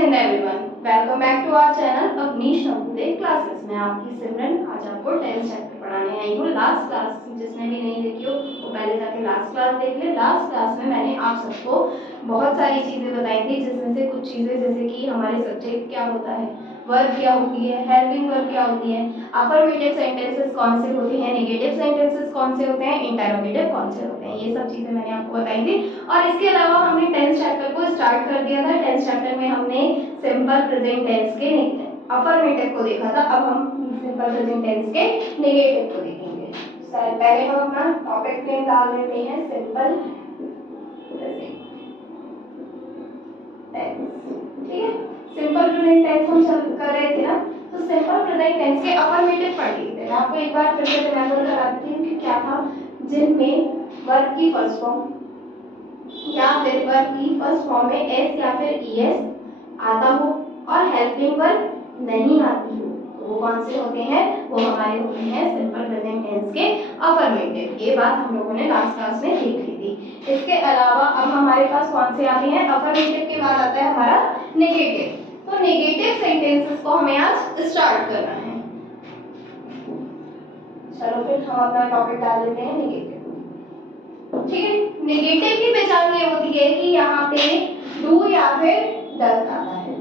Hind everyone, welcome back to our channel Avneesh Navodaya classes में आपकी सिमरन आज आपको 10th चैप्टर पढ़ाने आई हूँ। लास्ट क्लास जिसने भी नहीं देखी हो वो पहले जाके लास्ट क्लास देख ले। लास्ट क्लास में मैंने आप सबको बहुत सारी चीजें बताई थी, जिसमें से कुछ चीजें जैसे कि हमारे सब्जेक्ट क्या होता है, वर्ब क्या होती है, हेल्पिंग वर्ब क्या होती है, अफर्मेटिव सेंटेंसेस कौन से होते हैं, नेगेटिव सेंटेंसेस कौन से होते हैं, इंटरोगेटिव कौन से होते हैं, ये सब चीजें मैंने आपको बताई थी। और इसके अलावा हमने 10th चैप्टर को स्टार्ट कर दिया था। 10th चैप्टर में हमने सिंपल प्रेजेंट टेंस के अफर्मेटिव को देखा था। अब हम सिंपल प्रेजेंट टेंस के नेगेटिव को देखेंगे। पहले हम अपना टॉपिक नेम डाल लेते हैं, सिंपल प्रेजेंट टेंस। ठीक है, सिंपल प्रेजेंट टेंस हम चल कर रहे थे ना, तो सिंपल प्रेजेंट टेंस के अफर्मेटिव पढ़ लिए थे। मैं आपको एक बार फिर से रिमेंबर कराती हूँ कि क्या था, जिनमें वर्ब की फर्स्ट फॉर्म या फिर वर्ब की फर्स्ट फॉर्म में एस या फिर ईएस आता हो और हेल्पिंग वर्ब नहीं आती हो, तो वो कौन से होते हैं, वो हमारे होते हैं सिंपल प्रेजेंट टेंस के अफर्मेटिव। ये बात हम लोगों ने लास्ट क्लास में देख ली थी। इसके अलावा अब हमारे पास कौन से आते हैं, अफर्मेटिव के बाद आता है हमारा नेगेटिव। तो नेगेटिव सेंटेंसेस को हमें आज स्टार्ट करना है। चलो फिर हम अपना टॉपिक डाल देते हैं नेगेटिव। ठीक है, नेगेटिव की पहचान ये होती है कि यहाँ पे डू या फिर डज आता है,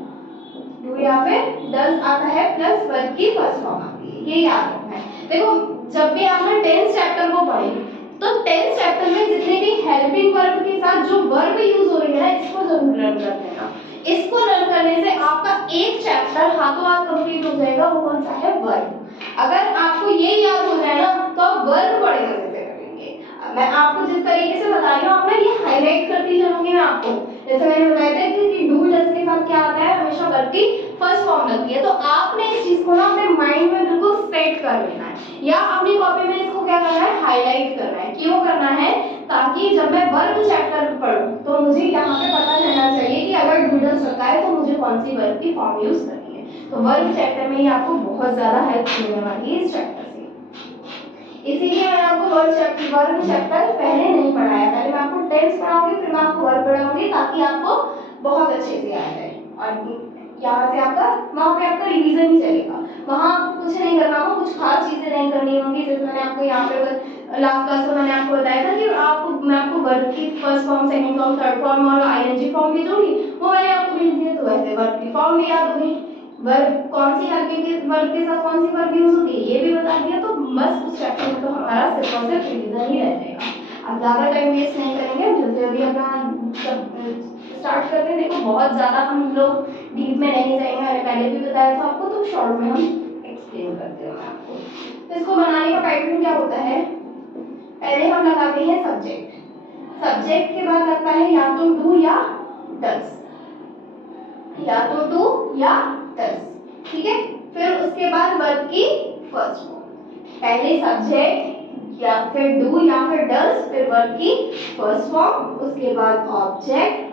डू या फिर डज आता है प्लस वर्ब की फर्स्ट फॉर्म आती है, ये याद रखना है। देखो जब भी आप 10th चैप्टर को पढ़ें तो 10th चैप्टर में जितने भी हेल्पिंग वर्ब के साथ जो वर्ब यूज हो रही है ना, इसको जरूर लर्न कर लेना। इसको लर्न करने से आपका एक चैप्टर हाथों हाथ कंप्लीट हो जाएगा। वो कौन सा है, वर्ब। अगर आपको ये याद हो जाए ना तो आप वर्ब बड़े मजे से करेंगे। मैं आपको जिस तरीके से बता रही हूँ, आप ना ये हाईलाइट करती चलूंगी मैं आपको। जैसे मैंने बताया था कि डू डज के साथ क्या आता है, हमेशा वर्ब की फर्स्ट फॉर्म लगती है। तो आपने इस चीज को ना अपने माइंड में बिल्कुल सेट कर लेना है, या अपनी कॉपी में इसको क्या करना है, हाईलाइट करना है। क्यों करना है, ताकि जब मैं वर्ब चैप्टर पढ़ूं तो मुझे यहाँ पे पता चलना चाहिए कि अगर डू डज रखा है तो मुझे कौन सी वर्ब की फॉर्म यूज करनी है। तो वर्ब चैप्टर में ही आपको बहुत ज्यादा हेल्प मिलने वाली है इस चैप्टर से। इसीलिए मैंने आपको वर्ब चैप्टर पहले नहीं पढ़ाया। पहले मैं आपको टेंस पढ़ाऊंगी, फिर मैं आपको वर्ब पढ़ाऊंगी, ताकि आपको बहुत अच्छे से आ जाए। और यहाँ से आपका वहाँ पे आपका रिवीजन ही चलेगा। वहाँ कुछ नहीं करना होगा, कुछ खास चीजें नहीं करनी होंगी। जैसे मैंने आपको यहाँ पे लास्ट क्लास में मैंने आपको बताया था कि मैं आपको वर्ब की first form, second form, third form और आईएनजी फॉर्म भी दूंगी, वो मैंने आपको भेज दिया। तो वैसे वर्ब की फॉर्म भी याद होगी, वर्ब कौन सी हेल्पिंग वर्ब के साथ कौन सी वर्ब यूज होती है ये भी बता दिया। तो बस उस चैप्टर में तो हमारा सिर्फ और सिर्फ रिवीजन ही रह जाएगा। अब ज्यादा टाइम वेस्ट नहीं करेंगे, जल्दी जल्दी अपना स्टार्ट करते हैं। देखो बहुत ज्यादा हम लोग डीप में नहीं जाएंगे, मैंने पहले भी बताया था आपको, तो शॉर्ट में हम एक्सप्लेन करते हैं आपको। तो इसको बनाने का पैटर्न क्या होता है, पहले हम लगाते हैं सब्जेक्ट, सब्जेक्ट के बाद लगता है या तो डू या डज, या तो डू या डज। ठीक है, फिर उसके बाद वर्ब की फर्स्ट फॉर्म, पहले सब्जेक्ट या फिर डू या फिर डज, फिर वर्ब की फर्स्ट फॉर्म, उसके बाद ऑब्जेक्ट।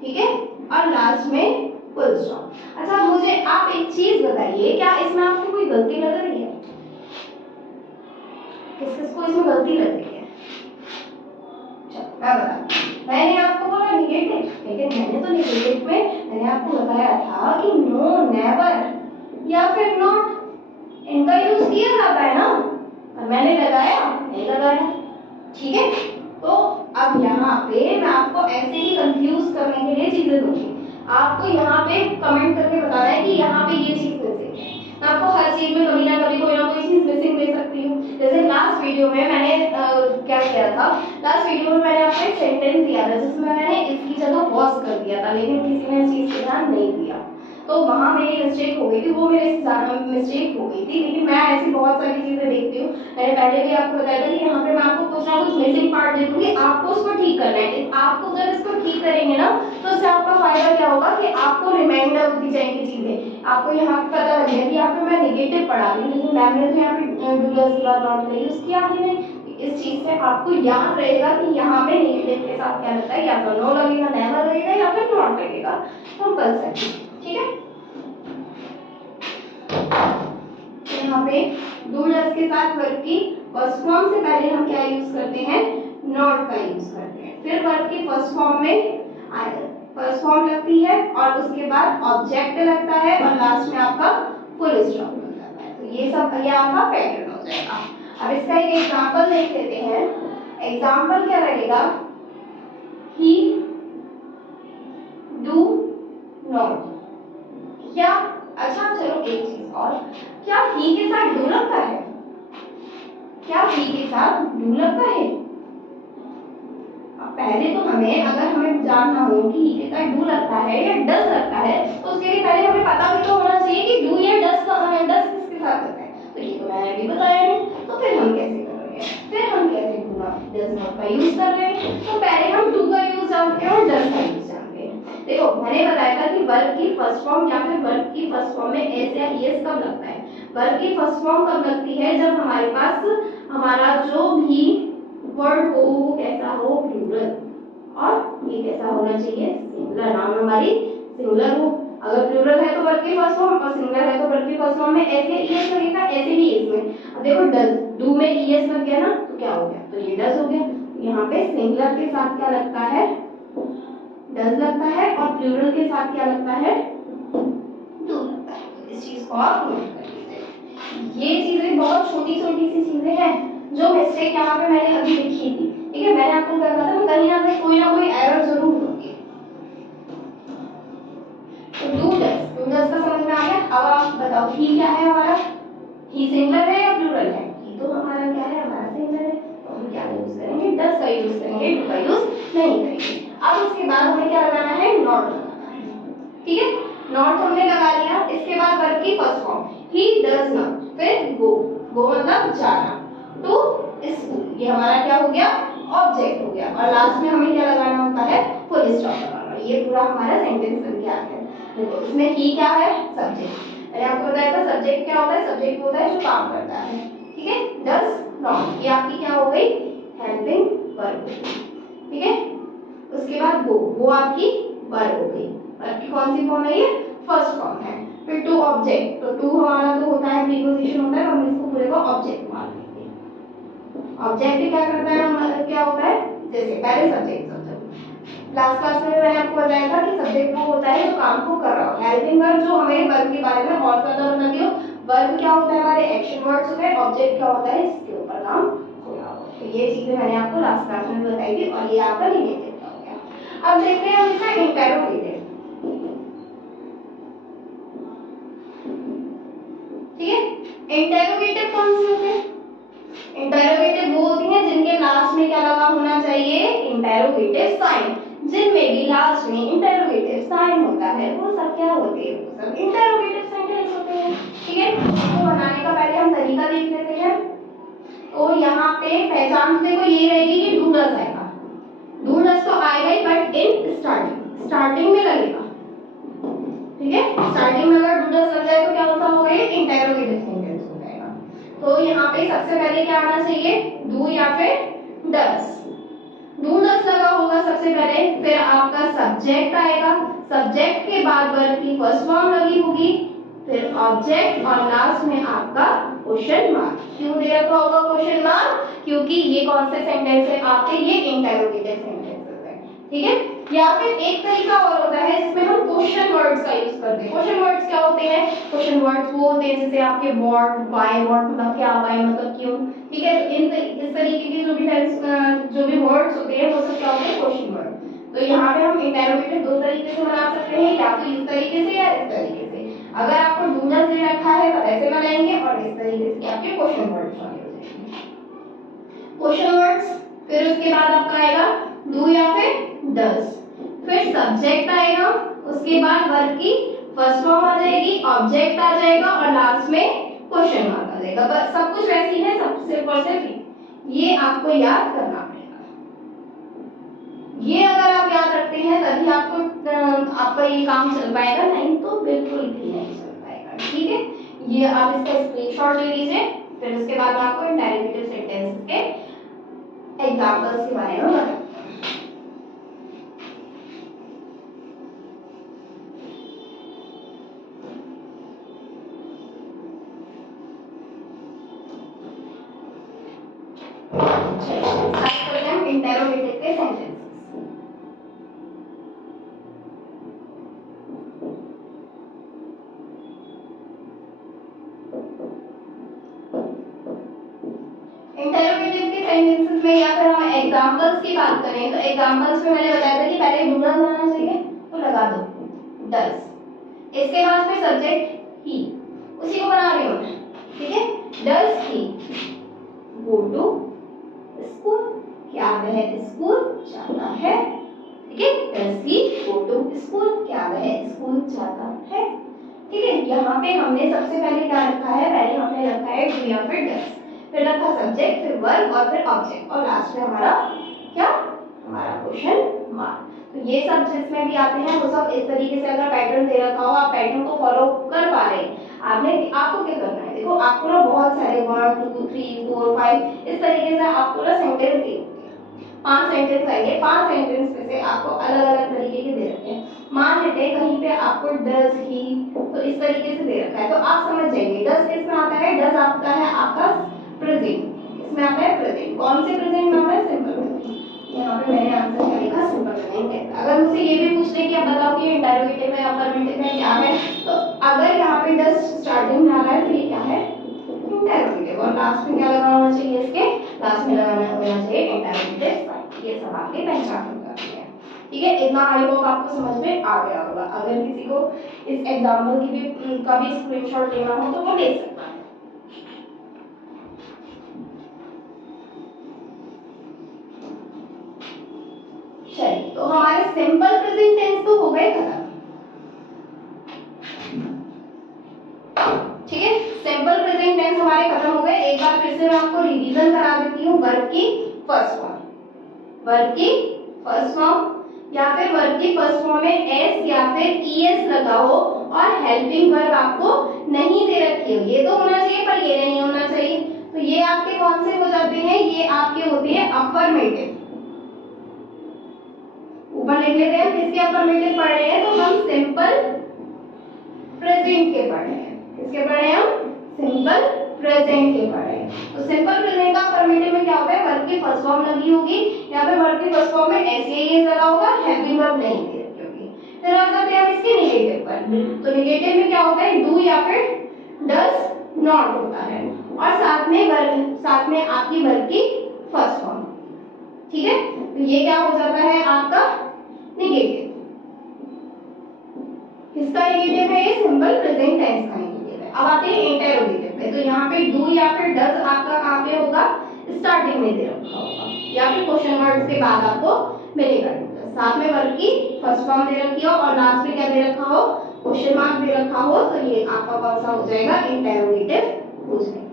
ठीक है, और लास्ट में फुल स्टॉप। अच्छा मुझे आप एक चीज बताइए, क्या इसमें आपको कोई गलती लग रही है, किसको इसमें गलती लग रही है? मैं बता, मैंने आपको बोला नेगेटिव, लेकिन मैंने तो नेगेटिव में मैंने आपको बताया था कि नो, नेवर या फिर नॉट, इनका यूज किया जाता है ना, और मैंने लगाया नहीं लगाया। ठीक है, तो अब यहाँ पे मैं आपको ऐसे ही कंफ्यूज करने के लिए चीजें दूंगी। आपको यहाँ पे कमेंट करके बताना है कि यहाँ पे ये चीज मिसिंग है। मैं आपको हर चीज में कभी ना कभी कोई ना कोई चीज मिसिंग दे सकती हूँ। जैसे लास्ट वीडियो में मैंने क्या किया था, लास्ट वीडियो में मैंने आपको एक सेंटेंस दिया था जिसमें मैंने इसकी जगह पॉज कर दिया था, लेकिन किसी ने इस चीज पे ध्यान नहीं दिया, तो वहां मेरी मिस्टेक हो गई थी, वो मेरे मिस्टेक हो गई थी। लेकिन मैं ऐसी बहुत सारी चीजें देखती हूँ, मैंने पहले भी आपको बताया था कि यहाँ पे मैं आपको कुछ ना कुछ मिसिंग पार्ट दे दूंगी, आपको उसको ठीक करना है। आपको जब इसको ठीक करेंगे ना तो उससे आपका फायदा क्या होगा कि आपको रिमाइंडर होती जाएंगी चीजें। आपको यहाँ पे पता लगेगा कि यहाँ पे मैं नेगेटिव पढ़ा रही हूँ, लेकिन मैम ने तो यहाँ पे डूडल्स की बात नोट करी, उसकी आगे में इस चीज से आपको याद रहेगा कि यहाँ पे नेगेटिव के साथ क्या लगता है, या तो नो लगेगा, नेवर लगेगा, या फिर नॉट लगेगा, कंपल्सरी। ठीक है, यहाँ पे डू डज के साथ वर्ब की फर्स्ट फॉर्म से पहले हम क्या यूज करते हैं, नॉट का यूज करते हैं। फिर वर्ब की फर्स्ट फॉर्म में फर्स्ट फॉर्म लगती है और उसके बाद ऑब्जेक्ट लगता है और लास्ट में आपका फुल स्टॉप लग जाता है। तो ये सब ये आपका पैटर्न हो जाएगा। अब इसका एक एग्जांपल देख लेते हैं। एग्जांपल क्या रहेगा? ही डू नॉट। क्या अच्छा चलो एक चीज और, क्या ही के साथ डू लगता है? क्या ही के साथ डू लगता है? पहले तो हमें, अगर हमें जानना हो कि ही के साथ डू लगता है या डज लगता है, तो उसके लिए पहले हमें पता भी तो होना चाहिए कि डू या डज किसके साथ लगता है। तो ये तो मैंने अभी बताया नहीं, तो फिर हम कैसे करेंगे? फिर हम कैसे डू नॉट डज नॉट का यूज कर रहे हैं? तो पहले हम डू का यूज जानते हैं और डज का यूज जानते हैं। देखो मैंने बताया था कि वर्ब की फर्स्ट फॉर्म या फिर वर्ब की फर्स्ट फॉर्म में एस या ईएस कब लगता है? वर्ब की फर्स्ट फॉर्म कब लगती है? जब हमारे पास हमारा जो भी वर्ड हो वो कैसा हो? प्लूरल। और ये कैसा होना चाहिए? सिंगुलर। नाउन हमारी सिंगुलर हो। अगर प्लूरल है तो वर्ब की फर्स्ट फॉर्म और सिंगुलर है तो वर्ब की फर्स्ट फॉर्म में एस या ईएस लगेगा। ऐसे ही इसमें अब देखो डज, डू में ईएस लग गया ना, तो क्या हो गया? तो ये डज हो गया। यहाँ पे सिंगुलर के साथ क्या लगता है? डज लगता है और प्लूरल के साथ क्या लगता है? डू लगता है। इस चीज को आप नोट कर लीजिए। ये चीजें बहुत छोटी छोटी सी चीजें हैं जो मिस्टेक यहाँ पे मैंने अभी लिखी थी। ठीक है, मैंने आपको कहा था कहीं ना कोई एरर जरूर होगी। तो डू डज का समझ में आ गया। अब आप बताओ ही क्या है हमारा? ही सिंगुलर है या प्लूरल है? ही तो हमारा क्या है? हमारा सिंगुलर है। तो हम क्या यूज करेंगे? डज का यूज करेंगे, डू का यूज नहीं करेंगे। अब उसके बाद हमें क्या लगाना है? नॉट लगाना है। ठीक है, नॉट हमने लगा लिया। इसके बाद वर्ब की first form he does not, फिर गो, गो मतलब जाना, टू स्कूल, ये हमारा क्या हो गया? ऑब्जेक्ट हो गया। और लास्ट में हमें क्या लगाना होता है? फुल स्टॉप लगाना। ये पूरा हमारा सेंटेंस बन गया है। देखो इसमें ही क्या है? सब्जेक्ट। मैंने आपको बताया था सब्जेक्ट क्या होता है? सब्जेक्ट होता है जो काम करता है। ठीक है, डज नॉट, ये आपकी क्या हो गई? Helping verb. ठीक है, उसके बाद गो, वो आपकी वर्ब हो गई। वर्ब की कौन सी फॉर्म है? ये फर्स्ट फॉर्म है। फिर टू ऑब्जेक्ट, तो टू हमारा तो होता है प्रीपोजिशन होता है, हम इसको पूरे को ऑब्जेक्ट मान लेंगे। ऑब्जेक्ट क्या करता है हमारा? क्या होता है? जैसे पहले सब्जेक्ट लास्ट क्लास में मैंने आपको बताया था कि सब्जेक्ट वो होता है जो काम को कर रहा हो। हेल्पिंग वर्ब जो हमें वर्ब के बारे में और ज्यादा बताती हो। वर्ब क्या होता है? हमारे एक्शन वर्ड्स होते हैं। ऑब्जेक्ट क्या होता है? इसके ऊपर काम हो रहा हो। तो ये चीजें मैंने आपको लास्ट क्लास में बताई थी और ये आपका निगेटिव हो गया। अब देखते हैं हम इसका इंटेरोगेटिव। ठीक है, इंटेरोगेटिव कौन से होते हैं? इंटेरोगेटिव वो होती हैं जिनके लास्ट में क्या लगा होना चाहिए? Interrogative sign. जिनमें भी लास्ट में इंटेरोगेटिव साइन होता है वो सब क्या होते हैं? वो सब इंटेरोगेटिव सेंटेंस होते हैं। ठीक है, तो बनाने का पहले हम तरीका देख लेते हैं। तो यहाँ पे पहचान देखो ये रहेगी कि डू डज आएगा। डू डज तो आएगा ही, बट इन स्टार्टिंग में लगेगा। ठीक है, स्टार्टिंग में अगर डू डज लग जाए तो क्या होता होगा? ये इंटेरोगेटिव सेंटेंस हो जाएगा। तो यहाँ पे सबसे पहले क्या आना चाहिए? डू या फिर डज। डू डज लगा होगा सबसे पहले, फिर आपका सब्जेक्ट आएगा। सब्जेक्ट के बाद वर्ब की फर्स्ट फॉर्म लगी होगी, फिर ऑब्जेक्ट और लास्ट में आपका क्वेश्चन मार्क। क्यों दे रखा होगा क्वेश्चन मार्क? क्योंकि ये कौन से सेंटेंस है आपके? ये इंटेरोगेटिव सेंटेंसेस है। ठीक है, या फिर एक तरीका और होता है जिसमें हम क्वेश्चन वर्ड्स का यूज करते हैं। क्वेश्चन वर्ड्स क्या होते हैं? क्वेश्चन वर्ड्स वो होते हैं जैसे आपके व्हाट, व्हाई, व्हाट मतलब क्या, व्हाई मतलब क्यों। ठीक है, तो इस तरीके के जो भी वर्ड्स होते हैं वो सब क्या होते हैं? Question word. तो यहाँ पे हम इंटेरोगेटिव दो तरीके से बना सकते हैं, या तो इस तरीके से या इस तरीके से। अगर आपको डू डज दे रखा है तो ऐसे बनाएंगे और इस तरीके से आपके क्वेश्चन वर्ड्स हो जाएंगे। क्वेश्चन वर्ड्स, फिर उसके बाद आपका आएगा डू या फिर डज, फिर सब्जेक्ट आएगा, उसके बाद वर्ब की फर्स्ट फॉर्म आ जाएगी, ऑब्जेक्ट आ जाएगा और लास्ट में क्वेश्चन मार्क आ जाएगा। बस सब कुछ वैसे ही है, सब सिर्फ और सिर्फ ये आपको याद करना पड़ेगा। ये अगर आप याद रखते हैं तभी आपका ये काम चल पाएगा, नहीं तो बिल्कुल भी नहीं चल पाएगा। ठीक है, ये आप इसका स्क्रीनशॉट ले लीजिए, फिर उसके बाद मैं आपको इंटेरोगेटिव सेंटेंसेस के एग्जांपल्स के बारे में बताऊंगा। इंटेरोगेटिव के सेंटेंसेस। इंटरोगेटिव के सेंटेंसेस में या फिर हम एग्जांपल्स की बात करें तो एग्जांपल्स में मैंने बताया था कि पहले डू डज आना चाहिए, तो लगा दो डज, इसके बाद फिर सब्जेक्ट ही, उसी को बना रही हूं मैं, ठीक है। Does he go to school, क्या वह स्कूल जाता है, ठीक है। Does he go to school, क्या वह स्कूल जाता है, ठीक है। यहाँ पे हमने सबसे पहले क्या रखा है, पहले हमने रखा है डू या फिर डज, फिर रखा सब्जेक्ट, फिर वर्ब और फिर ऑब्जेक्ट, और लास्ट में हमारा क्या, हमारा क्वेश्चन मार्क। तो ये सब जिसमें भी आते हैं वो सब इस तरीके से अगर पैटर्न दे रखा हो, आप पैटर्न को फॉलो कर पा रहे हैं, आपको क्या करना है, देखो आपको ना बहुत सारे 1 2 3 4 5 इस तरीके से आपको ना सेंटेंस दे, 5 सेंटेंस आएंगे, 5 सेंटेंस में से आपको अलग अलग तरीके के दे रखे हैं। मान लेते हैं कहीं पे आपको डज ही तो इस तरीके से दे रखा है, तो आप समझ जाइए डज किसमें आता है, डज आता है आपका प्रेजेंट, इसमें आता है प्रेजेंट, कौन से प्रेजेंट में आता है, सिंपल प्रेजेंट। यहाँ पे मैंने आंसर क्या लिखा, सिंपल प्रेजेंट। अगर मुझसे ये भी पूछ ले कि अब बताओ कि इंटरोगेटिव में अफर्मेटिव में क्या है, तो अगर यहाँ पे डज स्टार्टिंग में आ रहा है तो ये क्या है, इंटरोगेटिव, और लास्ट में क्या लगाना होना चाहिए, इसके लास्ट में लगाना होना चाहिए इंटरोगेटिव। ये सब आपके पहचान हो जाती है, ठीक है। इतना आई होप आपको समझ में आ गया होगा। अगर किसी को इस एग्जांपल की भी का भी स्क्रीनशॉट लेना हो तो वो ले सकता है। चलिए, तो हमारे सिंपल प्रेजेंट टेंस तो हो गए खत्म, ठीक है। सिंपल प्रेजेंट टेंस हमारे खत्म हो गए। एक बार फिर से मैं आपको रिवीजन करा देती हूँ। वर्ब की फर्स्ट फॉर्म, वर्ब की फर्स्ट फॉर्म या फिर वर्ब की फर्स्ट फॉर्म में एस या फिर ईएस लगा हो और हेल्पिंग वर्ब आपको नहीं दे रखी हो, ये तो होना चाहिए पर ये नहीं होना चाहिए, तो ये आपके कौन से हो जाते हैं, ये आपके होते हैं अफर्मेटिव। ऊपर लिख लेते हैं किसके अफर्मेटिव पढ़ रहे हैं, तो हम सिंपल प्रेजेंट के पढ़ रहे हैं। किसके पढ़ रहे हैं हम, सिंपल प्रेजेंट के पढ़ रहे हैं। तो सिंपल प्रेजेंट का अफर्मेटिव में क्या होता है, वर्ब की फर्स्ट फॉर्म लगी होगी या फिर वर्ब की फर्स्ट फॉर्म में एस या ईएस लगा होगा, हेल्पिंग वर्ब नहीं दे रखी होगी। फिर आ जाते हैं हम इसके नेगेटिव पर। तो नेगेटिव में क्या होता है, डू या फिर डज नॉट होता है, और साथ में आपकी वर्ब की फर्स्ट फॉर्म, ठीक है। तो ये क्या हो जाता है आपका नेगेटिव। किसका नेगेटिव है, ये सिंपल प्रेजेंट टेंस का नेगेटिव है। अब आते हैं इंटरोगेटिव पे। तो यहाँ पे डू या फिर डज आपका कहाँ पे होगा, स्टार्टिंग में दे रखा होगा या फिर क्वेश्चन वर्ड के बाद आपको मिलेगा। साथ में वर्ब की फर्स्ट फॉर्म दे रखी हो और लास्ट में क्या दे रखा हो, क्वेश्चन मार्क दे रखा हो, तो ये आपका कौन सा हो जाएगा, इंटरोगेटिव हो जाएगा,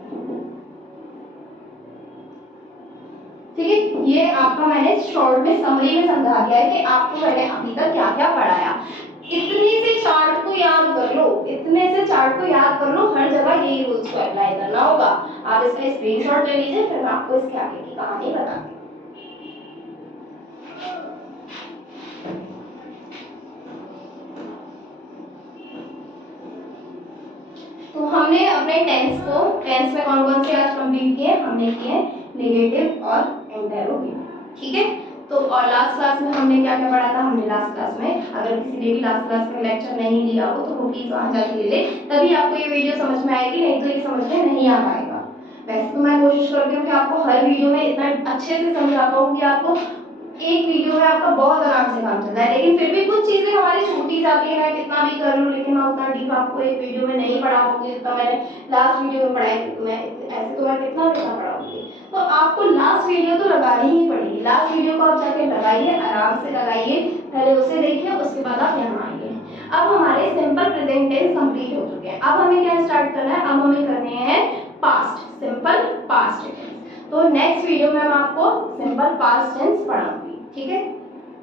ठीक है। ये आपका मैंने शॉर्ट में समरी में समझा दिया है कि आपको मैंने अभी तक क्या क्या पढ़ाया। इतने से चार्ट को याद कर लो, इतने से चार्ट को याद कर लो, हर जगह यही रूल्स को अप्लाई करना होगा। आप इसका स्क्रीनशॉट ले लीजिए, फिर मैं आपको इसके आगे की कहानी बताती हूँ। तो हमने अपने टेंस में कौन कौन से आज कंप्लीट किए, हमने किए नेगेटिव और इंटरोगेटिव, ठीक है। तो और लास्ट क्लास में हमने क्या क्या पढ़ा था, हमने लास्ट क्लास में, अगर किसी ने भी लास्ट क्लास में लेक्चर नहीं लिया हो तो वो प्लीज वहां जाके ले ले, तभी आपको ये वीडियो समझ में आएगी, नहीं तो ये समझ में नहीं आ पाएगा। वैसे तो मैं कोशिश करती हूँ कि आपको हर वीडियो में इतना अच्छे से समझा पाऊँ कि आपको एक वीडियो में आपका बहुत आराम से काम चलता है, लेकिन फिर भी कुछ चीजें हमारी छूटी जाती है। मैं कितना भी कर लूँ लेकिन मैं उतना डीप आपको एक वीडियो में नहीं पढ़ा पाऊंगी जितना मैंने लास्ट वीडियो में पढ़ाई थी। मैं ऐसे तो मैं कितना पढ़ाऊंगी, तो आपको लास्ट वीडियो तो लगानी ही पड़ेगी। लास्ट वीडियो को आप जाके लगाइए, आराम से लगाइए, पहले उसे देखिए, उसके बाद आप यहाँ आइए। अब हमारे सिंपल प्रेजेंट टेंस कंप्लीट हो चुके हैं। अब हमें क्या स्टार्ट करना है, अब हमें करने हैं पास्ट, सिंपल पास्ट टेंस। तो नेक्स्ट वीडियो में मैं आपको सिंपल पास्ट टेंस पढ़ाऊंगी, ठीक है।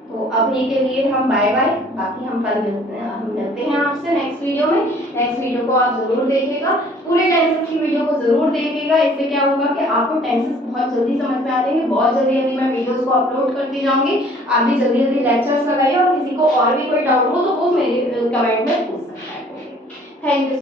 तो अभी के लिए हम बाय बाय, बाकी हम कल मिलते हैं आपसे नेक्स्ट वीडियो में। नेक्स्ट वीडियो को आप जरूर देखिएगा, पूरे टेंसेस की वीडियो को जरूर देखिएगा। इससे क्या होगा कि आपको टेंसेस बहुत जल्दी समझ में आ जाएंगे। बहुत जल्दी अभी मैं वीडियोस को अपलोड करती जाऊंगी, आप भी जल्दी जल्दी लेक्चर्स लगाइए, और किसी को और भी कोई डाउट हो तो वो मेरे कमेंट में पूछ सकता है। Thank you.